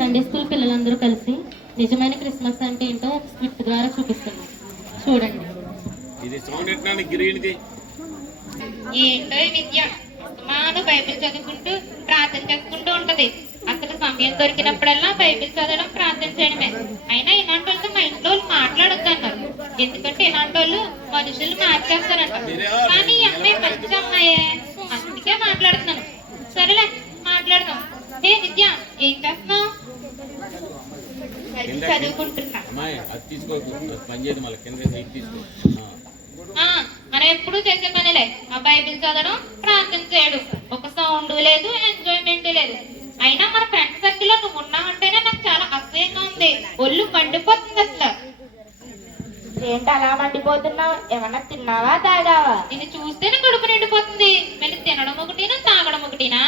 Sunday school పిల్లలందరూ కలిసి నిజమైన క్రిస్మస్ అంటే ఏంటో ఒక స్క్రిప్ట్ ద్వారా చూపిస్తున్నాం. చూడండి. ఏంటో ఈ విద్య మాను బైబిల్ చదువుకుంటూ ప్రార్థన చేసుకుంటూ ఉంటది. అసలు సమయం దొరికినప్పుడల్లా బైబిల్ చదవడం ప్రార్థన చేయడమే. అయినా ఇలాంటి వాళ్ళతో మా ఇంట్లో వాళ్ళు మాట్లాడొద్దు అన్నారు. ఎందుకంటే ఇలాంటి వాళ్ళు మనుషులు మార్చేస్తారంట. కానీ ఈ అమ్మాయి మంచి అమ్మాయే, అందుకే మాట్లాడుతున్నాను. సరేలే మాట్లాడదాం. ఏ విద్య ఏం చేస్తున్నావు? చదువుకుంటున్నా. మనం ఎప్పుడు చేసే పనిలే. ఆ బైబిల్ చదవడం ప్రార్థన చేయడం. ఒక సౌండ్ లేదు, ఎంజాయ్మెంట్ లేదు. అయినా మన ఫ్రెండ్ సర్కిల్ లో నువ్వు ఉన్నావంటేనే నాకు చాలా అసహ్యంగా ఉంది. ఒళ్ళు మండిపోతుంది అసలు. ఏంటి అలా మండిపోతున్నావు? ఏమన్నా తిన్నావా తాగావా? నిన్ను చూస్తేనే కడుపు నిండిపోతుంది. మళ్ళీ తినడం ఒకటినా తాగడం ఒకటినా?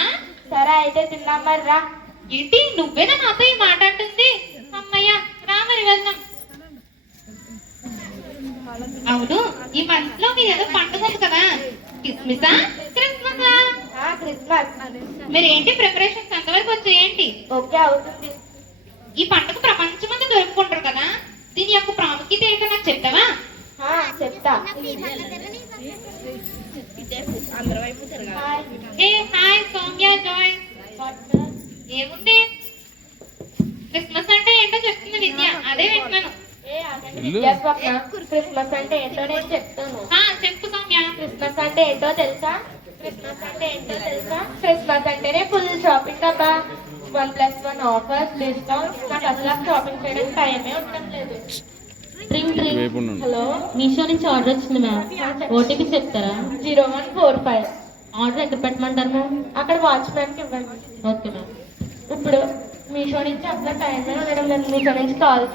సరే అయితే తిన్నాం మరి రా. ఏంటి నువ్వేనా నాతో ఈ మాట అంటుంది? అమ్మయ్య రా మరి వెళ్దాం. అవును, ఈ మంత్ లో మీరు ఏదో పండుగ ఉంది కదా, క్రిస్మసా క్రిస్మసా? క్రిస్మస్. మీరు ఏంటి ప్రిపరేషన్స్ ఎంతవరకు వచ్చాయేంటి? ఓకే అవుతుంది. ఈ పండుగ ప్రపంచమంతా జరుపుకుంటారు కదా, దీని యొక్క ప్రాముఖ్యత ఏంటో నాకు చెప్తావా? చెప్తా. ఏ హాయ్ సౌమ్య జాయ్. ఏముంది? క్రిస్మస్ అంటే ఏంటో చెప్తుంది విద్య, అదే వింటున్నాను. క్రిస్మస్ అంటే ఏంటో నేను చెప్తాను. చెప్పు సౌమ్య. క్రిస్మస్ అంటే ఏంటో తెలుసా? క్రిస్మస్ అంటేనే ఫుల్ షాపింగ్ అబ్బా. 1+1 ఆఫర్స్, డిస్కౌంట్స్. నాకు అసలు షాపింగ్ చేయడానికి టైమే ఉండట్లేదు. హలో, మీషో నుంచి ఆర్డర్ వచ్చింది మ్యామ్. ఓటీపీ చెప్తారా? 0145. ఆర్డర్ ఎక్కడ పెట్టమంటారు మ్యామ్? అక్కడ వాచ్మెన్ కి ఇవ్వండి. Okay ma'am. ఇప్పుడు మీషో నుంచి అసలు టైమే ఉండడం లేదు. మీషో నుంచి కాల్స్.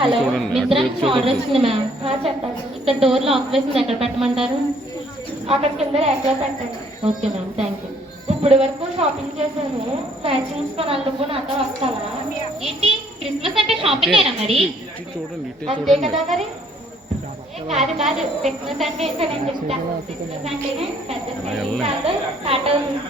హలో, నిద్ర నుంచి ఆర్డర్ వచ్చింది మ్యామ్. చెప్పండి. ఇక్కడ డోర్ లాక్ వేసింది, ఎక్కడ పెట్టమంటారు? అక్కడ కింద ర్యాక్లో పెట్టండి. Okay ma'am, thank you. ఇప్పుడు వరకు షాపింగ్ చేశాను. మ్యాచింగ్స్ కొనాలకు నాతో వస్తావా? ఏంటి క్రిస్మస్ అంటే షాపింగ్ అయినా మరి? అంతే కదా మరి. కాదు క్రిస్మస్ అంటే ఏంటో నేను చెప్తా. క్రిస్మస్ అంటేనే పెద్ద స్టార్టర్స్.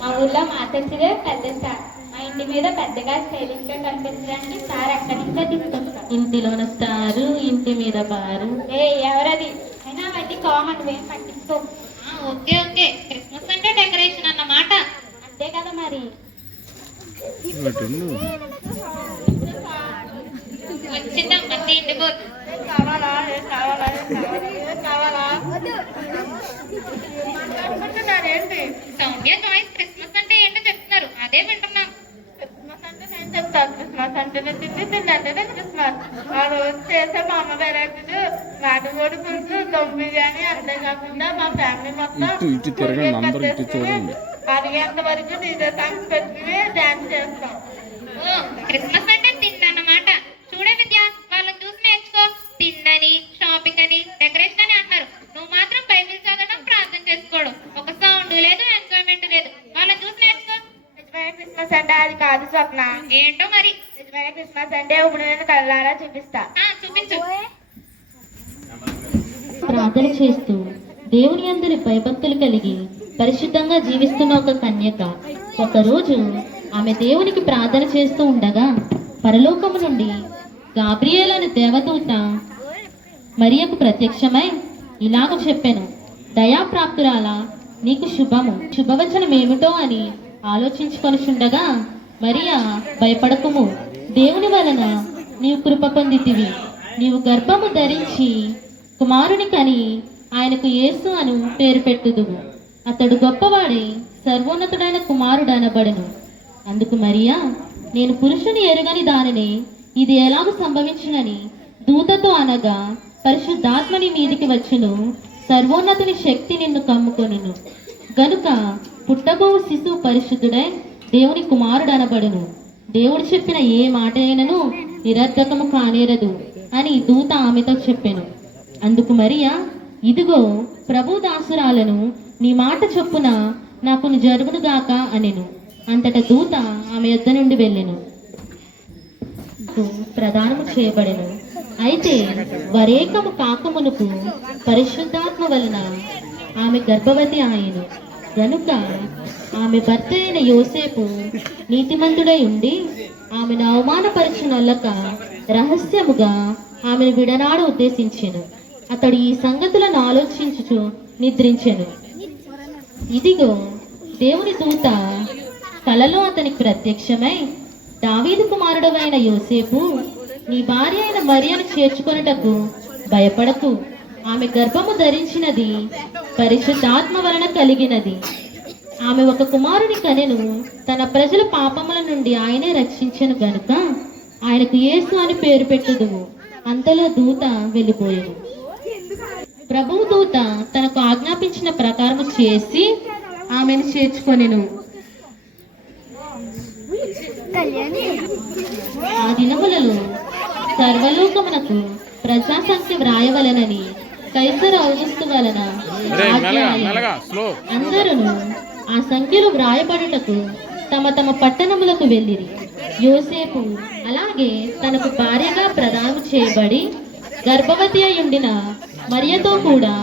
మా ఊర్లో మా చర్చిదే పెద్ద స్టార్. మా ఇంటి మీద పెద్దగా సైలింగ్ గా కనిపించడానికి స్టార్ అక్కడి నుంచే తీసుకొస్తాం. ఇంటిలోన స్టారు, ఇంటి మీద బారు. ఎవరది? అయినా అవన్నీ కామన్, ఏం పట్టించుకో. ఓకే ఓకే, క్రిస్మస్ అంటే డెకరేషన్ అన్నమాట. అంతే కదా మరి. వచ్చిందమ్మా తిండిపోతు. కావాలా? ఏంటి సౌమ్య జాయిస్ క్రిస్మస్ అంటే ఏంటో చెప్తున్నారు, అదే వింటున్నాం. క్రిస్మస్ అంటే నేను చెప్తాను. క్రిస్మస్ అంటేనే తిండి అంటేనే క్రిస్మస్. ఆ రోజు చేసే మా అమ్మ వెరైటీలు, నాటుకోడి పులుసు, దమ్ బిర్యానీ. అంతేకాకుండా మా ఫ్యామిలీ మొత్తం అడిగేంత వరకు డీజే సాంగ్స్ పెట్టుకుని డాన్స్ చేస్తాం. క్రిస్మస్ అంటే తిండి అన్నమాట. చూడే విద్య, వాళ్ళని చూసి నేర్చుకో. తిండని, షాపింగ్ అని, డెకరేషన్ అని అంటున్నారు. నువ్వు మాత్రం బైబిల్ చదవడం, ప్రార్థన చేసుకోవడం. ఒక సౌండ్ లేదు, ఎంజాయ్మెంట్ లేదు. వాళ్ళని చూసి నేర్చుకో. నిజమైన క్రిస్మస్ అంటే అది కాదు స్వప్న. ఏంటో మరి. నిజమైన క్రిస్మస్ అంటే ఇప్పుడు నేను కళ్ళారా చూపిస్తా. చూపించు. ప్రార్థన చేస్తూ దేవుని యందు భయభక్తులు కలిగి పరిశుద్ధంగా జీవిస్తున్న ఒక కన్యక ఒకరోజు ఆమె దేవునికి ప్రార్థన చేస్తూ ఉండగా పరలోకము నుండి గాబ్రియేల్ అనే దేవదూత మరియకు ప్రత్యక్షమై ఇలాగ చెప్పెను, దయాప్రాప్తురాలా, నీకు శుభవచనం ఏమిటో అని ఆలోచించుకొనుచుండగా, మరియా భయపడకుము, దేవుని వలన నీవు కృప పొందితివి. నీవు గర్భము ధరించి కుమారుని కని ఆయనకు యేసు అను పేరు పెట్టుదువు. అతడు గొప్పవాడై సర్వోన్నతుడైన కుమారుడు అనబడును. అందుకు మరియా, నేను పురుషుని ఎరుగని దానిని ఇది ఎలాగూ సంభవించునని దూతతో అనగా, పరిశుద్ధాత్మని మీదికి వచ్చును, సర్వోన్నతుని శక్తి నిన్ను కమ్ముకొనును. గనుక పుట్టబోవు శిశువు పరిశుద్ధుడై దేవుని కుమారుడు అనబడును. దేవుడు చెప్పిన ఏ మాట అయినను నిరర్ధకము కానేరదు అని దూత ఆమెతో చెప్పెను. అందుకు మరియా, ఇదిగో ప్రభు దాసురాలను, నీ మాట చొప్పున నాకు జరుగునుగాక అనెను. అంతట దూత ఆమె యొద్ద నుండి వెళ్ళెను. ప్రదానము చేయబడెను. అయితే వరేకము కాకమునుకు పరిశుద్ధాత్మ వలన ఆమె గర్భవతి ఆయను. గనుక ఆమె భర్త అయిన యోసేపు నీతిమంతుడై ఉండి ఆమెను అవమానపరచునొల్లక రహస్యముగా ఆమెను విడనాడ ఉద్దేశించెను. అతడు ఈ సంగతులను ఆలోచించుచు నిద్రించెను. ఇదిగో దేవుని దూత కలలో అతనికి ప్రత్యక్షమై, దావీదు కుమారుడవైన యోసేపు, నీ భార్య అయిన మరియను చేర్చుకొనుటకు భయపడకు. ఆమె గర్భము ధరించినది పరిశుద్ధాత్మ వలన కలిగినది. ఆమె ఒక కుమారుని కనెను. తన ప్రజల పాపముల నుండి ఆయనే రక్షించెను గనుక ఆయనకు యేసు అని పేరు పెట్టుదువు. అంతలో దూత వెళ్ళిపోయాడు. ప్రభువు దూత తనకు ఆజ్ఞాపించిన ప్రకారము చేసి ఆమెను చేర్చుకొనెను. ఆ దినములలో సర్వలోకమునకు ప్రజా సంఖ్య వ్రాయవలనని కైసరు ఔగుస్తు వలన ఆజ్ఞ అయ్యెను. అందరూ ఆ సంఖ్యలు వ్రాయబడుటకు తమ తమ పట్టణములకు వెళ్ళిరి. యోసేపు అలాగే తనకు భార్యగా ప్రదానం చేయబడి గర్భవతి అయి ఉండిన మరియతో కూడా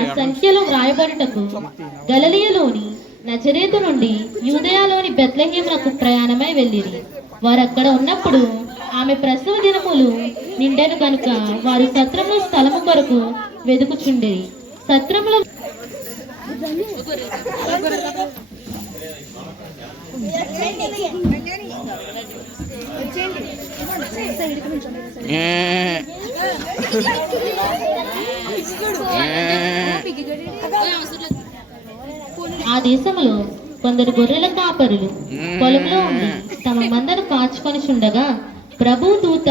ఆ సంఖ్యలో వ్రాయబడుటకు గలిలయలోని నజరేతు నుండి యూదయలోని బెత్లెహేమునకు ప్రయాణమై వెళ్ళిరి. వారు అక్కడ ఉన్నప్పుడు ఆమె ప్రసవ దినములు నిండెను గనుక వారు సత్రములో స్థలము కొరకు వెదుకుచుండిరి. సత్రములో ఆ దేశంలో కొందరు గొర్రెల కాపరులు పొలంలో ఉండి తమ మందను కాచుకొని చుండగా ప్రభు దూత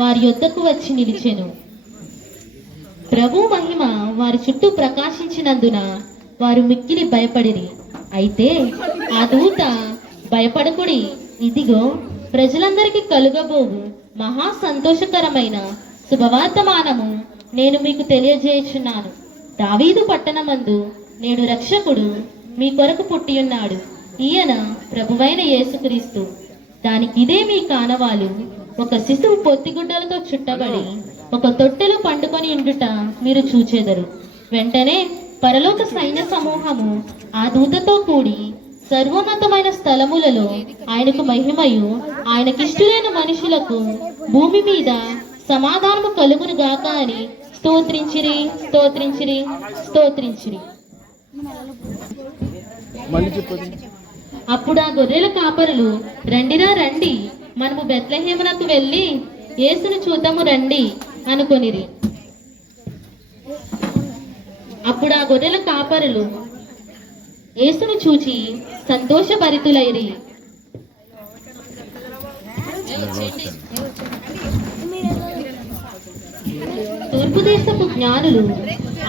వారి యొద్దకు వచ్చి నిలిచెను. ప్రభు మహిమ వారి చుట్టూ ప్రకాశించినందున వారు మిక్కిలి భయపడిరి. అయితే ఆ దూత, భయపడకుడి, ఇదిగో ప్రజలందరికీ కలుగబోవు మహా సంతోషకరమైన శుభవర్తమానము నేను మీకు తెలియజేయుచున్నాను. దావీదు పట్టణమందు నేడు రక్షకుడు మీ కొరకు పుట్టియున్నాడు. ఈయన ప్రభువైన యేసుక్రీస్తు. దానికి ఇదే మీ కానవాలు. ఒక శిశువు పొత్తిగుడ్డలతో చుట్టబడి ఒక తొట్టెలో పండుకొని ఉండుట మీరు చూచెదరు. వెంటనే పరలోక సైన్య సమూహము ఆ దూతతో కూడి సర్వోన్నతమైన స్థలములలో ఆయనకు మహిమయు ఆయనకిష్టులైన మనుషులకు భూమి మీద సమాధానము కలుగును గాక అని స్తోత్రించిరి స్తోత్రించిరి స్తోత్రించిరి. అప్పుడు ఆ గొర్రెల కాపరులు, రండిరా రండి, మనము బెత్లెహేమునకు వెళ్ళి యేసును చూద్దాము రండి అనుకొనిరి. అప్పుడు ఆ గొర్రెల కాపరులు యేసును చూచి సంతోషభరితులైరి. తూర్పు దేశపు జ్ఞానులు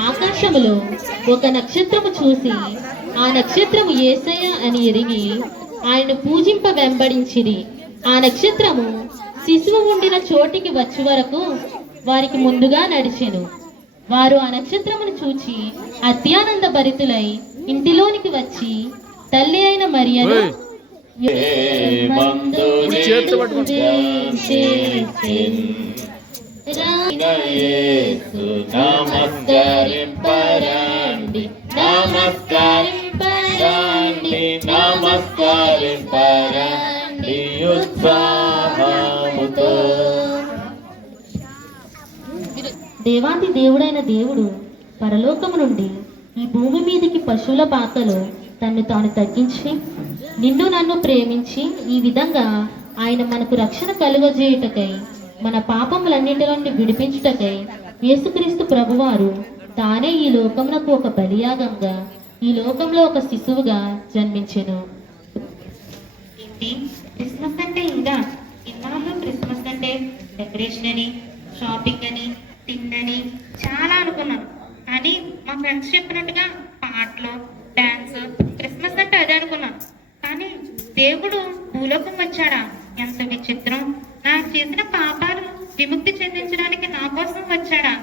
ఆకాశములో ఒక నక్షత్రము చూసి ఆ నక్షత్రము యేసయ్య అని ఎరిగి ఆయన పూజింప వెంబడించిరి. ఆ నక్షత్రము శిశువు ఉండిన చోటికి వచ్చే వరకు వారికి ముందుగా నడిచెను. వారు ఆ నక్షత్రమును చూచి అత్యానంద భరితులై ఇంటిలోనికి వచ్చి తల్లి అయిన మరియను నమస్కరింపరండి నమస్కరింపరండి నమస్కరింపరండి ఉత్సాహముతో. దేవాది దేవుడైన దేవుడు పరలోకము నుండి ఈ భూమి మీదకి పశువుల పాకలో తన్ను తాను తగ్గించి నిన్ను నన్ను ప్రేమించి ఈ విధంగా ఆయన మనకు రక్షణ కలుగజేయుటకై మన పాపములన్నిటి నుండి విడిపించుటకై యేసుక్రీస్తు ప్రభువారు తానే ఈ లోకమునకు ఒక బలియాగంగా ఈ లోకంలో ఒక శిశువుగా జన్మించెను. క్రిస్మస్ అంటే ఇంకా ఇన్నాళ్ళు క్రిస్మస్ అంటే డెకరేషన్ అని, షాపింగ్ అని, తిండని చాలా అనుకున్నాను. కానీ మా ఫ్రెండ్స్ చెప్పినట్టుగా పాటలు, డాన్స్, క్రిస్మస్ అంటే అదే అనుకున్నాను. కానీ దేవుడు భూలోకం వచ్చాడా? ఎంత విచిత్రం! నాకు చేసిన పాపాలు విముక్తి చెందించడానికి నా కోసం వచ్చాడా?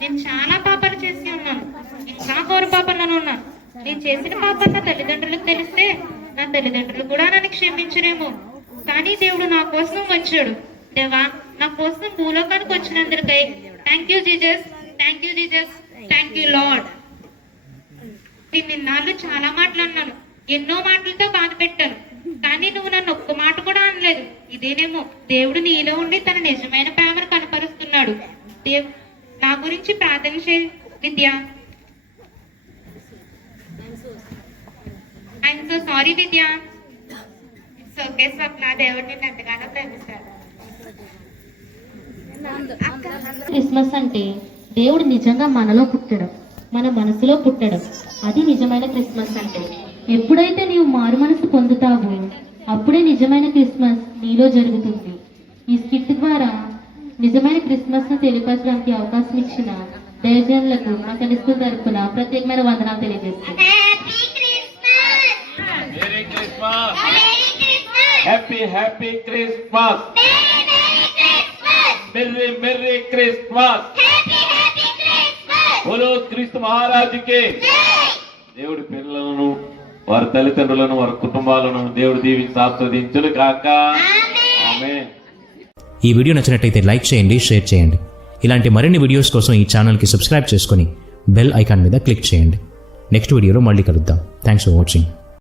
నేను చాలా పాపాలు చేసి ఉన్నాను, ఇంకా ఘోర పాపాలను ఉన్నాను. నేను చేసిన పాపాలు నా తల్లిదండ్రులకు తెలిస్తే నా తల్లిదండ్రులు కూడా నన్ను క్షమించరేమో. కానీ దేవుడు నా కోసం వచ్చాడు. దేవా, నా కోసం భూలోకానికి వచ్చినందుకై thank you Jesus, thank you Jesus, thank you lord. నేను నిన్నాళ్ళు చాలా మాటలు అన్నాను, ఎన్నో మాటలతో బాధ పెట్టాను, కానీ నువ్వు నన్ను ఒక్క మాట కూడా అనలేదు. ఇదేనేమో దేవుడు నీలో ఉండి తన నిజమైన ప్రేమను కనపరుస్తున్నాడు. నా గురించి ప్రార్థన చేయి Vidya. I'm so sorry Vidya. It's okay Swapna, దేవుడు నిన్ను ఎంతగానో ప్రేమిస్తాడు. క్రిస్మస్ అంటే దేవుడు నిజంగా మనలో పుట్టడం, మన మనసులో పుట్టడం. అది నిజమైన క్రిస్మస్ అంటే. ఎప్పుడైతే నీవు మారు మనసు పొందుతావో అప్పుడే నిజమైన క్రిస్మస్ నీలో జరుగుతుంది. ఈ స్కిట్ ద్వారా నిజమైన క్రిస్మస్ ను తెలియపరచడానికి అవకాశం ఇచ్చిన దైవజనులకు మా కనిష్ఠ తరపున ప్రత్యేకమైన వందనాలు తెలియజేస్తున్నాను. హ్యాపీ క్రిస్మస్, మెర్రీ క్రిస్మస్, బోలో క్రీస్తు మహారాజుకి. దేవుడి పిల్లలను, వారి తల్లిదండ్రులను, వారి కుటుంబాలను దేవుడు దీవించి ఆస్వాదించును కాక. ఆమేన్. ఈ వీడియో నచ్చినట్టయితే లైక్ చేయండి, షేర్ చేయండి. ఇలాంటి మరిన్ని వీడియోస్ కోసం ఈ ఛానల్కి సబ్స్క్రైబ్ చేసుకొని బెల్ ఐకాన్ మీద క్లిక్ చేయండి. నెక్స్ట్ వీడియోలో మళ్ళీ కలుద్దాం. Thanks for watching.